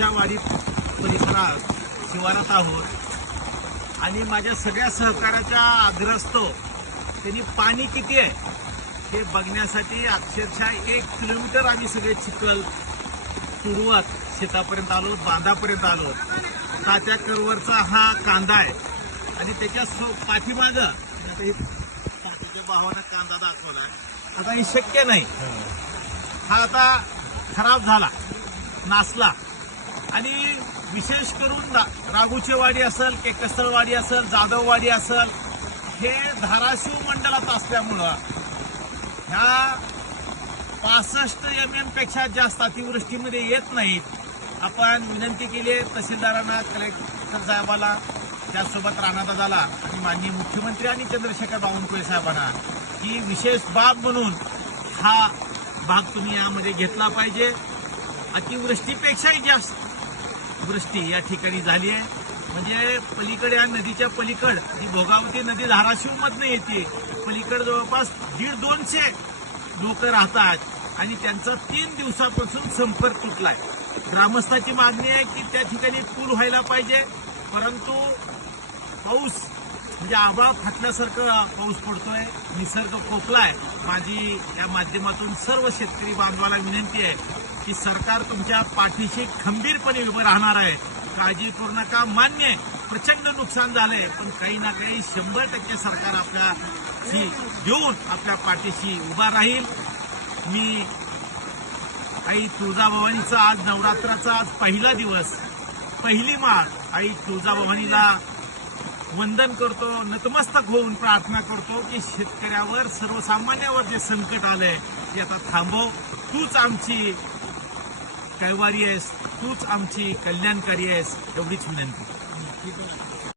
रागूच्या वाडी परिसरात शिवारात आहोत आणि माझ्या सगळ्या सहकार्याच्या आग्रहस्तव त्यांनी पाणी किती आहे हे बघण्यासाठी अक्षरशः 1 किलोमीटर आम्ही सगळे चिखल सुरुवात शेतापर्यंत आलो, बांधापर्यंत आलो. तात्या करवरचा हा कांदा आहे आणि त्याच्या पाठीमागं तात्याच्या भावानं कांदा दाखवला. आता हे शक्य नाही, हा आता खराब झाला, नासला. आणि विशेष करून रागूची वाडी असेल, केकस्थळवाडी असेल, जाधववाडी असेल, हे धाराशिव मंडळात असल्यामुळं ह्या 65 mm पेक्षा जास्त अतिवृष्टीमध्ये येत नाहीत. आपण विनंती केली आहे तहसीलदारांना, कलेक्टर साहेबाला, त्याचसोबत राणादादाला आणि माननीय मुख्यमंत्री आणि चंद्रशेखर बावनकुळे साहेबांना ही विशेष बाब म्हणून हा भाग तुम्ही यामध्ये घेतला पाहिजे. अतिवृष्टीपेक्षाही जास्त वृष्टी या ठिकाणी झाली आहे. म्हणजे पलीकडे या नदीच्या पलीकड जी भोगावती नदी धाराशिवमधनं येते, पलीकड जवळपास 150-200 लोक राहतात आणि त्यांचा 3 दिवसापासून संपर्क तुटलाय. ग्रामस्थांची मागणी आहे की त्या ठिकाणी पूल व्हायला पाहिजे, परंतु पाऊस म्हणजे आभाळ फाटल्यासारखं पाऊस पडतोय, निसर्ग कोकलाय. माझी या माध्यमातून सर्व शेतकरी बांधवाला विनंती आहे की सरकार तुमच्या पाठीशी खंबीरपणे उभं राहणार आहे. काळजी करू नका. मान्य आहे प्रचंड नुकसान झालंय, पण काही ना काही 100% सरकार आपल्याशी देऊन आपल्या पाठीशी उभा राहील. मी आई तुळजाभवानीचा आज नवरात्राचा आज पहिला दिवस, पहिली माळ आई तुळजाभवानीला वंदन करतो, नतमस्तक होऊन प्रार्थना करतो की शेतकऱ्यावर, सर्वसामान्यावर जे संकट आलंय ते आता थांबव. तूच आमची कैवारी आहेस, तूच आमची कल्याणकारी आहेस, एवढीच विनंती.